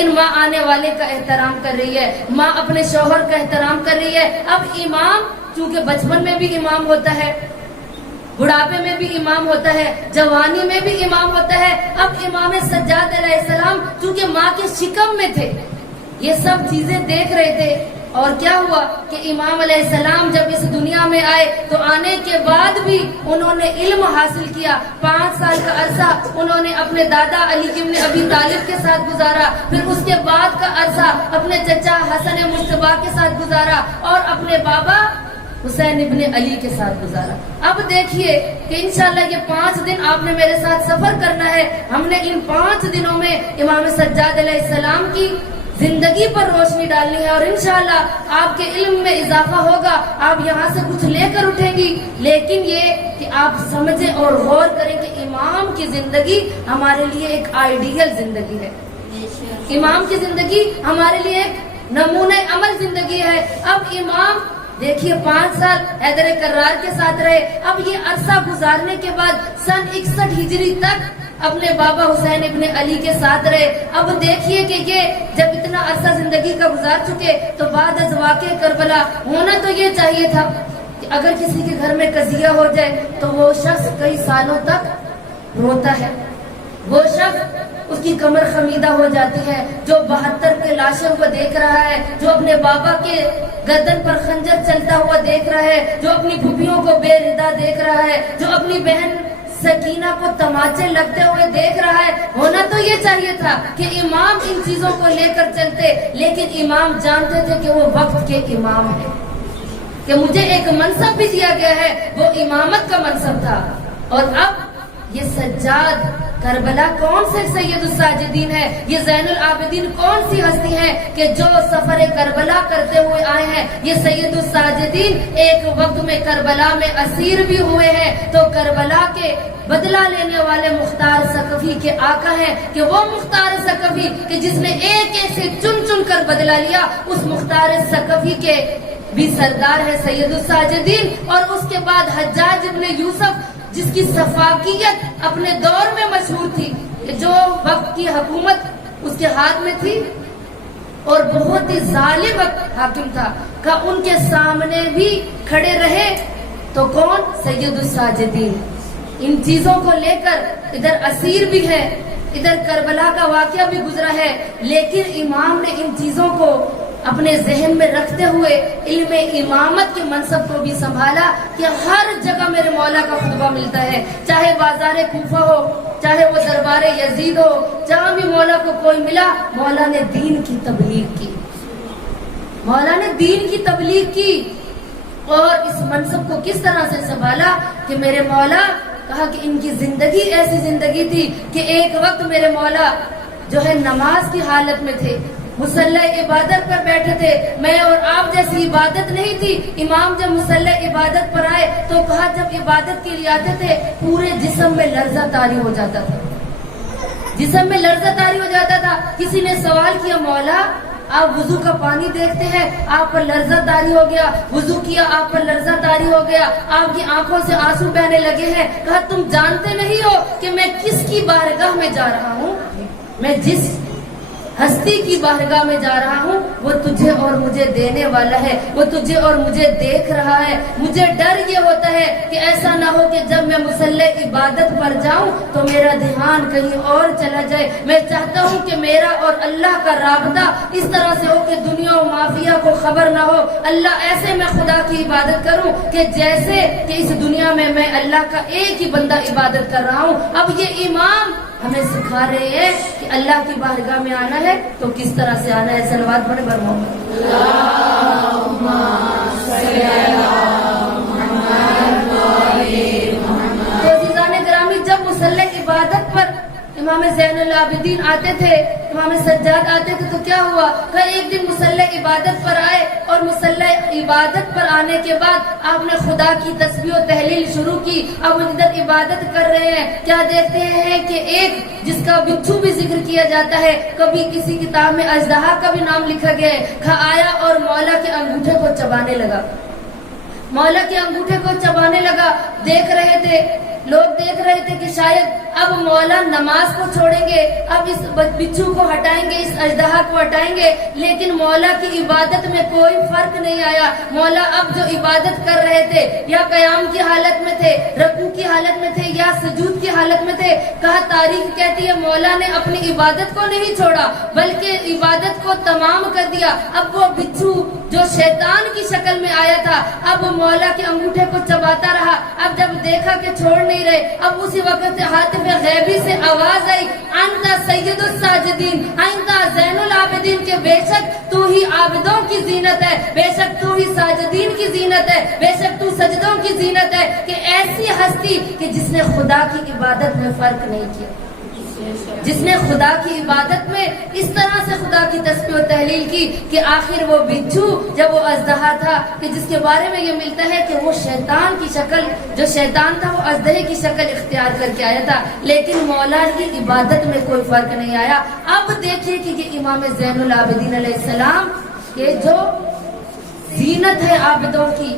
لیکن ماں آنے والے کا احترام کر رہی ہے، ماں اپنے شوہر کا احترام کر رہی ہے۔ اب امام چونکہ بچپن میں بھی امام ہوتا ہے، بڑھاپے میں بھی امام ہوتا ہے، جوانی میں بھی امام ہوتا ہے۔ اب امام سجاد علیہ السلام چونکہ ماں کے شکم میں تھے، یہ سب چیزیں دیکھ رہے تھے، اور کیا ہوا کہ امام علیہ السلام جب اس دنیا میں آئے تو آنے کے بعد بھی انہوں نے علم حاصل کیا۔ 5 سال کا عرصہ انہوں نے اپنے دادا علی ابن ابی طالب کے ساتھ گزارا، پھر اس کے بعد کا عرصہ اپنے چچا حسن مجتبیٰ کے ساتھ گزارا، اور اپنے بابا حسین ابن علی کے ساتھ گزارا۔ اب دیکھیے کہ انشاءاللہ یہ 5 دن آپ نے میرے ساتھ سفر کرنا ہے۔ ہم نے ان 5 دنوں میں امام سجاد علیہ السلام کی زندگی پر روشنی ڈالنی ہے، اور انشاءاللہ آپ کے علم میں اضافہ ہوگا، آپ یہاں سے کچھ لے کر اٹھیں گی، لیکن یہ کہ آپ سمجھیں اور غور کریں کہ امام کی زندگی ہمارے لیے ایک آئیڈیل زندگی ہے، امام کی زندگی ہمارے لیے ایک نمونہ عمل زندگی ہے۔ اب امام دیکھیے 5 سال حیدر کرار کے ساتھ رہے، اب یہ عرصہ گزارنے کے بعد سن 61 ہجری تک اپنے بابا حسین ابن علی کے ساتھ رہے۔ اب دیکھیے کہ یہ جب اتنا عرصہ زندگی کا گزار چکے تو بعد از واقع کربلا ہونا تو یہ چاہیے تھا کہ اگر کسی کے گھر میں قضیہ ہو جائے تو وہ شخص کئی سالوں تک روتا ہے، وہ شخص اس کی کمر خمیدہ ہو جاتی ہے، جو 72 کے لاشیں وہ دیکھ رہا ہے، جو اپنے بابا کے گردن پر خنجر چلتا ہوا دیکھ رہا ہے، جو اپنی پھوپھیوں کو بے ردا دیکھ رہا ہے، جو اپنی بہن سکینہ کو تماچے لگتے ہوئے دیکھ رہا ہے۔ ہونا تو یہ چاہیے تھا کہ امام ان چیزوں کو لے کر چلتے، لیکن امام جانتے تھے کہ وہ وقت کے امام ہیں، کہ مجھے ایک منصب بھی دیا گیا ہے، وہ امامت کا منصب تھا۔ اور اب یہ سجاد کربلا کون سے سید الساجدین ہے، یہ زین العابدین کون سی ہستی ہے کہ جو سفر کربلا کرتے ہوئے آئے ہیں۔ یہ سید الساجدین ایک وقت میں کربلا میں اسیر بھی ہوئے ہیں، تو کربلا کے بدلہ لینے والے مختار ثقفی کے آقا ہیں، کہ وہ مختار ثقفی کہ جس نے ایک سے چن چن کر بدلہ لیا، اس مختار ثقفی کے بھی سردار ہے سید الساجدین۔ اور اس کے بعد حجاج ابن یوسف جس کی سفاکیت اپنے دور میں مشہور تھی، کہ جو وقت کی حکومت اس کے ہاتھ میں تھی اور بہت ہی ظالم حاکم تھا، کہ ان کے سامنے بھی کھڑے رہے تو کون؟ سید الساجدین۔ ان چیزوں کو لے کر ادھر اسیر بھی ہے، ادھر کربلا کا واقعہ بھی گزرا ہے، لیکن امام نے ان چیزوں کو اپنے ذہن میں رکھتے ہوئے علم امامت کے منصب کو بھی سنبھالا، کہ ہر جگہ میرے مولا کا خطبہ ملتا ہے، چاہے بازار کوفہ ہو، چاہے وہ دربار یزید ہو، جہاں بھی مولا کو کوئی ملا، مولا نے دین کی تبلیغ کی، مولا نے دین کی تبلیغ کی۔ اور اس منصب کو کس طرح سے سنبھالا کہ میرے مولا کہا کہ ان کی زندگی ایسی زندگی تھی کہ ایک وقت میرے مولا جو ہے نماز کی حالت میں تھے، مصلی عبادت پر بیٹھے تھے، میں اور آپ جیسی عبادت نہیں تھی۔ امام جب مصلی عبادت پر آئے تو کہا جب عبادت کے لیے آتے تھے پورے جسم میں لرزہ طاری ہو جاتا تھا، جسم میں لرزہ طاری ہو جاتا تھا۔ کسی نے سوال کیا مولا آپ وضو کا پانی دیکھتے ہیں، آپ پر لرزہ طاری ہو گیا، وضو کیا آپ پر لرزہ طاری ہو گیا، آپ کی آنکھوں سے آنسو بہنے لگے ہیں۔ کہا تم جانتے نہیں ہو کہ میں کس کی بارگاہ میں جا رہا ہوں، میں جس ہستی کی بارگاہ میں جا رہا ہوں وہ تجھے اور مجھے دینے والا ہے، وہ تجھے اور مجھے دیکھ رہا ہے۔ مجھے ڈر یہ ہوتا ہے کہ ایسا نہ ہو کہ جب میں مصلی عبادت پر جاؤں تو میرا دھیان کہیں اور چلا جائے۔ میں چاہتا ہوں کہ میرا اور اللہ کا رابطہ اس طرح سے ہو کہ دنیا و مافیا کو خبر نہ ہو، اللہ ایسے میں خدا کی عبادت کروں کہ جیسے کہ اس دنیا میں میں اللہ کا ایک ہی بندہ عبادت کر رہا ہوں۔ اب یہ امام ہمیں سکھا رہے ہیں کہ اللہ کی بارگاہ میں آنا ہے تو کس طرح سے آنا ہے۔ صلوات پڑھیں بر محمد۔ اللہم صلی علی محمد و آل محمد۔ تو عزیزان گرامی جب مصلی عبادت پر امام زین العابدین آتے تھے، امام سجاد آتے تھے تو کیا ہوا کہ ایک دن مصلی عبادت پر آئے، اور مصلی عبادت پر آنے کے بعد آپ نے خدا کی تسبیح و تحلیل شروع کی۔ اب ادھر عبادت کر رہے ہیں، کیا دیکھتے ہیں کہ ایک جس کا بچھو بھی ذکر کیا جاتا ہے، کبھی کسی کتاب میں اژدہا کا بھی نام لکھا گیا ہے، آیا اور مولا کے انگوٹھے کو چبانے لگا، مولا کے انگوٹھے کو چبانے لگا۔ دیکھ رہے تھے لوگ دیکھ رہے تھے کہ شاید اب مولا نماز کو چھوڑیں گے، اب اس بچھو کو ہٹائیں گے، اس اژدہا کو ہٹائیں گے، لیکن مولا کی عبادت میں کوئی فرق نہیں آیا۔ مولا اب جو عبادت کر رہے تھے، یا قیام کی حالت میں تھے، رکوع کی حالت میں تھے، یا سجود کی حالت میں تھے، کہا تاریخ کہتی ہے مولا نے اپنی عبادت کو نہیں چھوڑا بلکہ عبادت کو تمام کر دیا۔ اب وہ بچھو جو شیطان کی شکل میں آیا تھا، اب مولا کے انگوٹھے کو چباتا رہا۔ اب جب دیکھا کہ چھوڑ نہیں رہے، اب اسی وقت ہاتف غیبی سے آواز آئی، انت سید الساجدین، انت زین العابدین، کہ بے شک تو ہی عابدوں کی زینت ہے، بے شک تو ہی ساجدین کی زینت ہے، بے شک تو سجدوں کی زینت ہے۔ کہ ایسی ہستی کہ جس نے خدا کی عبادت میں فرق نہیں کیا، جس نے خدا کی عبادت میں اس طرح سے خدا کی تسبیح و تحلیل کی کہ آخر وہ بچھو جب وہ اژدہا تھا، کہ جس کے بارے میں یہ ملتا ہے کہ وہ شیطان کی شکل، جو شیطان تھا وہ اژدہے کی شکل اختیار کر کے آیا تھا، لیکن مولا کی عبادت میں کوئی فرق نہیں آیا۔ اب دیکھیے کہ یہ امام زین العابدین علیہ السلام کہ جو زینت ہے عابدوں کی،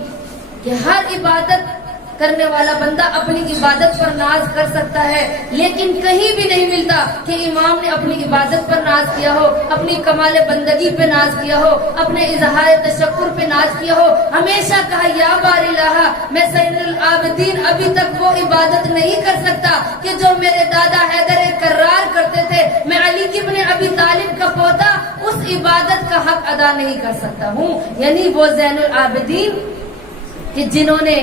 کہ ہر عبادت کرنے والا بندہ اپنی عبادت پر ناز کر سکتا ہے، لیکن کہیں بھی نہیں ملتا کہ امام نے اپنی عبادت پر ناز کیا ہو، اپنی کمال بندگی پہ ناز کیا ہو، اپنے اظہار تشکر پہ ناز کیا ہو۔ ہمیشہ کہا یا بار الہ، میں زین العابدین ابھی تک وہ عبادت نہیں کر سکتا کہ جو میرے دادا حیدر کرار کرتے تھے، میں علی ابن ابی طالب کا پوتا اس عبادت کا حق ادا نہیں کر سکتا ہوں۔ یعنی وہ زین العابدین کہ جنہوں نے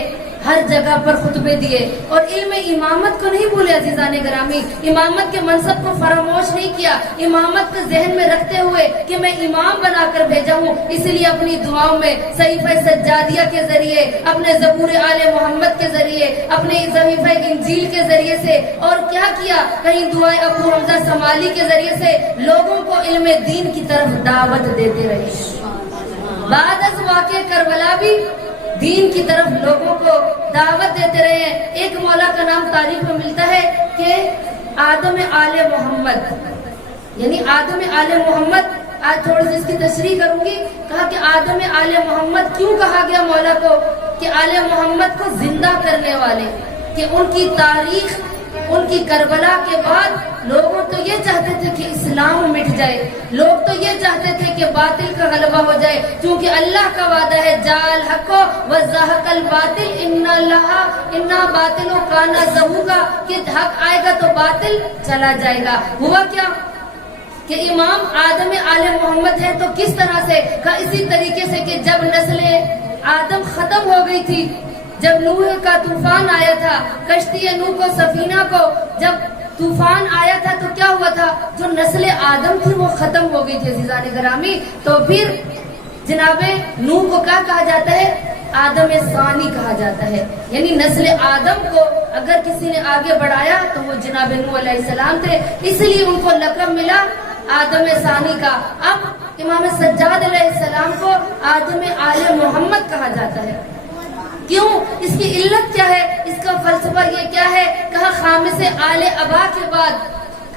ہر جگہ پر خطبے دیے اور علم امامت کو نہیں بھولے عزیزان گرامی، امامت کے منصب کو فراموش نہیں کیا، امامت کو ذہن میں رکھتے ہوئے کہ میں امام بنا کر بھیجا ہوں، اس لیے اپنی دعاؤں میں صحیفہ سجادیہ کے ذریعے، اپنے زبور آل محمد کے ذریعے، اپنے صحیفہ انجیل کے ذریعے سے، اور کیا کہیں دعائیں ابو حمزہ سمالی کے ذریعے سے لوگوں کو علم دین کی طرف دعوت دیتے رہے۔ بعد از واقع کربلا بھی دین کی طرف لوگوں کو دعوت دیتے رہے ہیں۔ ایک مولا کا نام تاریخ میں ملتا ہے کہ آدم آل محمد، یعنی آدم آل محمد، آج تھوڑی سی اس کی تشریح کروں گی۔ کہا کہ آدم آل محمد کیوں کہا گیا مولا کو؟ کہ آل محمد کو زندہ کرنے والے، کہ ان کی تاریخ، ان کی کربلا کے بعد لوگوں تو یہ چاہتے تھے کہ اسلام مٹ جائے، لوگ تو یہ چاہتے تھے کہ باطل کا غلبہ ہو جائے، کیونکہ اللہ کا وعدہ ہے جاء الحق وزهق الباطل ان باطل کان زہوقا، کہ حق آئے گا تو باطل چلا جائے گا۔ ہوا کیا کہ امام آدم آل محمد ہے تو کس طرح سے؟ کہ اسی طریقے سے کہ جب نسل آدم ختم ہو گئی تھی، جب نوح کا طوفان آیا تھا، کشتی نوح کو، سفینہ کو جب طوفان آیا تھا تو کیا ہوا تھا؟ جو نسل آدم تھی وہ ختم ہو گئی تھی عزیزان گرامی۔ تو پھر جناب نوح کو کیا کہا جاتا ہے؟ آدم ثانی کہا جاتا ہے، یعنی نسل آدم کو اگر کسی نے آگے بڑھایا تو وہ جناب نوح علیہ السلام تھے، اس لیے ان کو لقب ملا آدم ثانی کا۔ اب امام سجاد علیہ السلام کو آدم آل محمد کہا جاتا ہے۔ کیوں؟ اس کی علت کیا ہے؟ اس کا فلسفہ یہ کیا ہے؟ کہا خامس آل ابا کے بعد،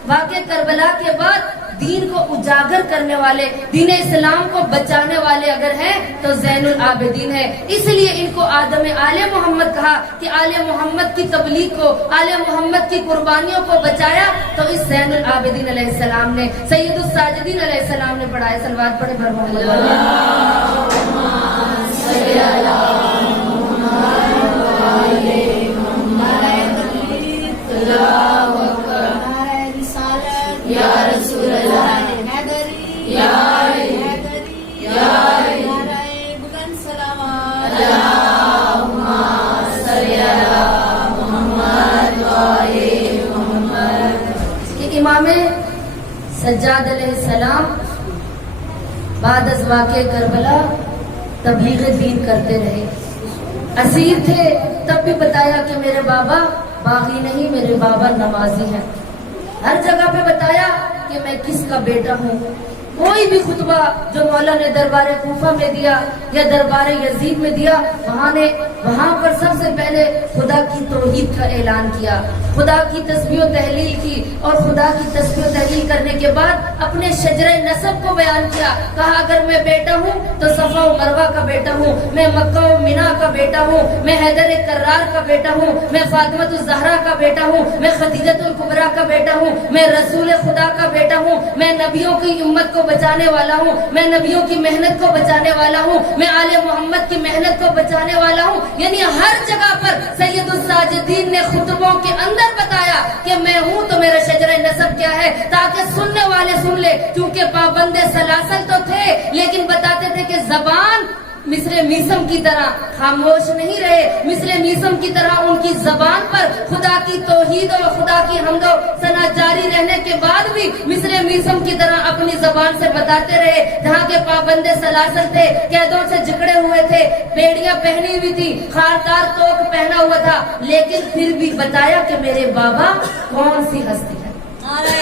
واقع کربلا کے بعد دین کو اجاگر کرنے والے، دین اسلام کو بچانے والے اگر ہیں تو زین العابدین ہے، اس لیے ان کو آدم آل محمد کہا کہ آل محمد کی تبلیغ کو، آل محمد کی قربانیوں کو بچایا تو اس زین العابدین علیہ السلام نے، سید الساجدین علیہ السلام نے پڑھایا۔ صلوات پڑھے بر محمد یا رسول اللہ حیدری یا حیدری یا نعرہ بلند صلوات اللہم صلی علی محمد و آل محمد۔ کہ امام سجاد علیہ السلام بعد از واقع کربلا تبلیغ دین کرتے رہے، اسیر تھے تب بھی بتایا کہ میرے بابا باغی نہیں، میرے بابا نمازی ہیں، ہر جگہ پہ بتایا کہ میں کس کا بیٹا ہوں، کوئی بھی خطبہ جو مولا نے دربار کوفہ میں دیا یا دربار یزید میں دیا، وہاں پر سب سے پہلے خدا کی توحید کا اعلان کیا، خدا کی تسبیح و تحلیل کی، اور خدا کی تسبیح و تحلیل کرنے کے بعد اپنے شجرہ نسب کو بیان کیا۔ کہا اگر میں بیٹا ہوں تو صفا و مروہ کا بیٹا ہوں، میں مکہ و منا کا بیٹا ہوں، میں حیدر کرار کا بیٹا ہوں، میں فاطمۃ الزہرا کا بیٹا ہوں، میں خدیجۃ الکبریٰ کا بیٹا ہوں، میں رسول خدا کا بیٹا ہوں، میں نبیوں کی امت کو بچانے والا ہوں، میں نبیوں کی محنت کو بچانے والا ہوں، میں آل محمد کی محنت کو بچانے والا ہوں۔ یعنی ہر جگہ پر سید الساجدین نے خطبوں کے اندر بتایا کہ میں ہوں تو میرا شجرہ نسب کیا ہے، تاکہ سننے والے سن لے، کیونکہ پابند سلاسل تو تھے لیکن بتاتے تھے کہ زبان مثل میسم کی طرح خاموش نہیں رہے، مثل میسم کی طرح ان کی زبان پر خدا کی توحید اور خدا کی حمد و ثنا جاری رہنے کے بعد بھی مثل میسم کی طرح اپنی زبان سے بتاتے رہے۔ جہاں کے پابند سلاسل تھے، قیدوں سے جکڑے ہوئے تھے، بیڑیاں پہنی ہوئی تھی، خاردار توق پہنا ہوا تھا، لیکن پھر بھی بتایا کہ میرے بابا کون سی ہستی ہے۔ نعرہ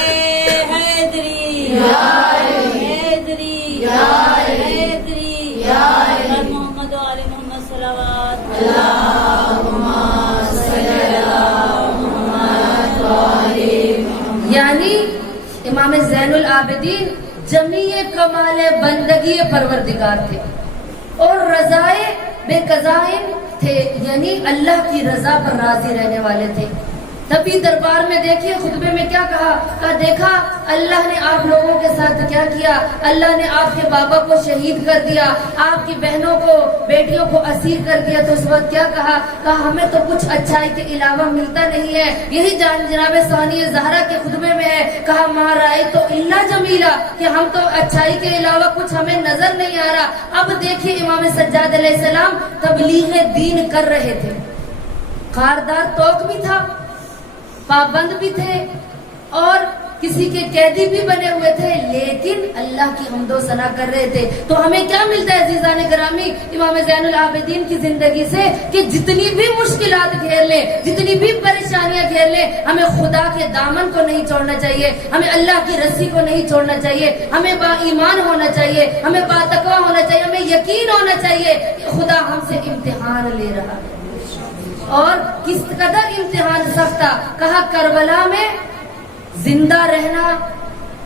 حیدری، حیدری، حیدری، محمد و آل محمد صلوات یعنی امام زین العابدین جمیع کمال بندگی پروردگار تھے اور رضائے بے قضائن تھے، یعنی اللہ کی رضا پر راضی رہنے والے تھے۔ تبھی دربار میں دیکھیے خطبے میں کیا کہا، دیکھا اللہ نے آپ لوگوں کے ساتھ کیا کیا، اللہ نے آپ کے بابا کو شہید کر دیا، آپ کی بہنوں کو بیٹیوں کو اسیر کر دیا، تو اس وقت کیا کہا ہمیں تو کچھ اچھائی کے علاوہ ملتا نہیں ہے۔ یہی جناب ثانی زہرا کے خطبے میں ہے، کہا ما رائے تو اللہ جمیلا، کہ ہم تو اچھائی کے علاوہ کچھ ہمیں نظر نہیں آ رہا۔ اب دیکھیے امام سجاد علیہ السلام تبلیغ دین کر رہے تھے، خاردار توق بھی تھا، پابند بھی تھے اور کسی کے قیدی بھی بنے ہوئے تھے، لیکن اللہ کی حمد و ثنا کر رہے تھے۔ تو ہمیں کیا ملتا ہے عزیزان گرامی امام زین العابدین کی زندگی سے، کہ جتنی بھی مشکلات گھیر لیں، جتنی بھی پریشانیاں گھیر لیں، ہمیں خدا کے دامن کو نہیں چھوڑنا چاہیے، ہمیں اللہ کی رسی کو نہیں چھوڑنا چاہیے، ہمیں با ایمان ہونا چاہیے، ہمیں با تقویٰ ہونا چاہیے، ہمیں یقین ہونا چاہیے کہ خدا ہم سے امتحان لے رہا ہے۔ اور کس قدر امتحان سخت تھا، کہا کربلا میں زندہ رہنا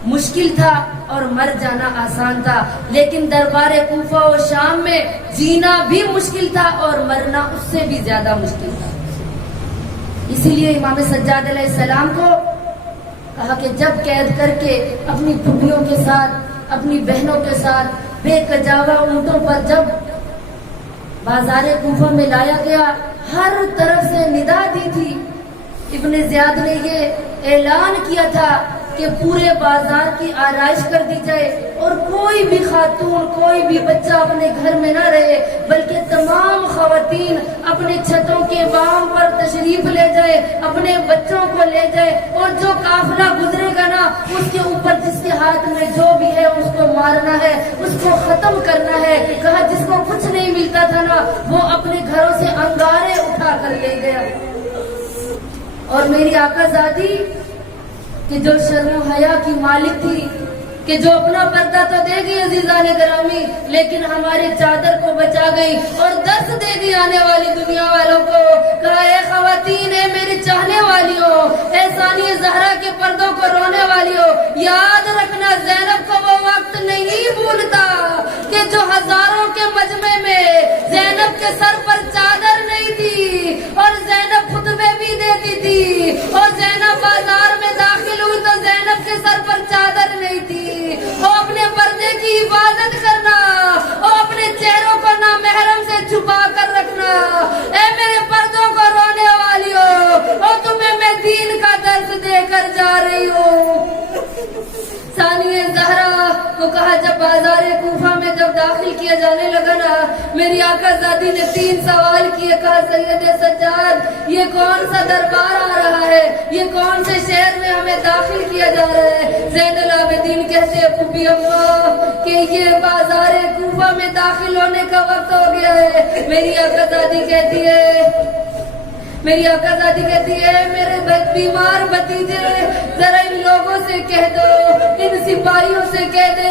مشکل تھا اور مر جانا آسان تھا، لیکن دربار کوفہ و شام میں جینا بھی مشکل تھا اور مرنا اس سے بھی زیادہ مشکل تھا۔ اسی لیے امام سجاد علیہ السلام کو کہا کہ جب قید کر کے اپنی پھوپھیوں کے ساتھ، اپنی بہنوں کے ساتھ بے کجاوا اونٹوں پر جب بازار کوفہ میں لایا گیا، ہر طرف سے ندا دی تھی۔ ابن زیاد نے یہ اعلان کیا تھا کہ پورے بازار کی آرائش کر دی جائے اور کوئی بھی خاتون، کوئی بھی بچہ اپنے گھر میں نہ رہے، بلکہ تمام خواتین اپنے چھتوں کے بام پر تشریف لے جائے، اپنے بچوں کو لے جائے، اور جو قافلہ گزرے گا نا اس کے اوپر جس کے ہاتھ میں جو بھی ہے اس کو مارنا ہے، اس کو ختم کرنا ہے۔ کہا جس کو کچھ نہیں ملتا تھا نا وہ اپنے گھروں سے انگارے اٹھا کر لے گیا۔ اور میری آقا زادی کہ جو شرم و حیا کی مالک تھی، کہ جو اپنا پردہ تو دے گی عزیزان گرامی، لیکن ہماری چادر کو بچا گئی اور درس دے دی آنے والی دنیا والوں کو۔ کہا اے خواتین، اے میری چاہنے والیوں، اے ثانی زہرا کے پردوں کو رونے والیوں، یاد رکھنا زینب کو وہ وقت نہیں بھولتا کہ جو ہزاروں کے مجمع میں زینب کے سر پر چادر نہیں تھی، اور زینب خطبے بھی دیتی تھی، اور زینب بازار میں داخل ہوئی تو زینب کے سر پر چادر نہیں تھی۔ وہ اپنے پردے کی حفاظت کرنا، اور اپنے چہروں کو نامحرم سے چھپا کر رکھنا۔ اے میرے پردوں کو رونے والیوں، اور تمہیں میں دین کا درس دے کر جا رہی ہوں۔ ثانی زہرا کو کہا جب بازار کوفہ میں جب داخل کیا جانے لگا نا، میری آقا زادی نے 3 سوال کیے۔ کہا سید سجاد، یہ کون سا دربار آ رہا ہے، یہ کون سے شہر میں ہمیں داخل کیا جا رہا ہے؟ زین العابدین کہتے ہیں پھوپھی اماں کہ یہ بازار کوفہ میں داخل ہونے کا وقت ہو گیا ہے۔ میری آقا زادی کہتی ہے میرے بیمار بھتیجے ذرا ان لوگوں سے کہہ دو، ان سپاہیوں سے کہہ دے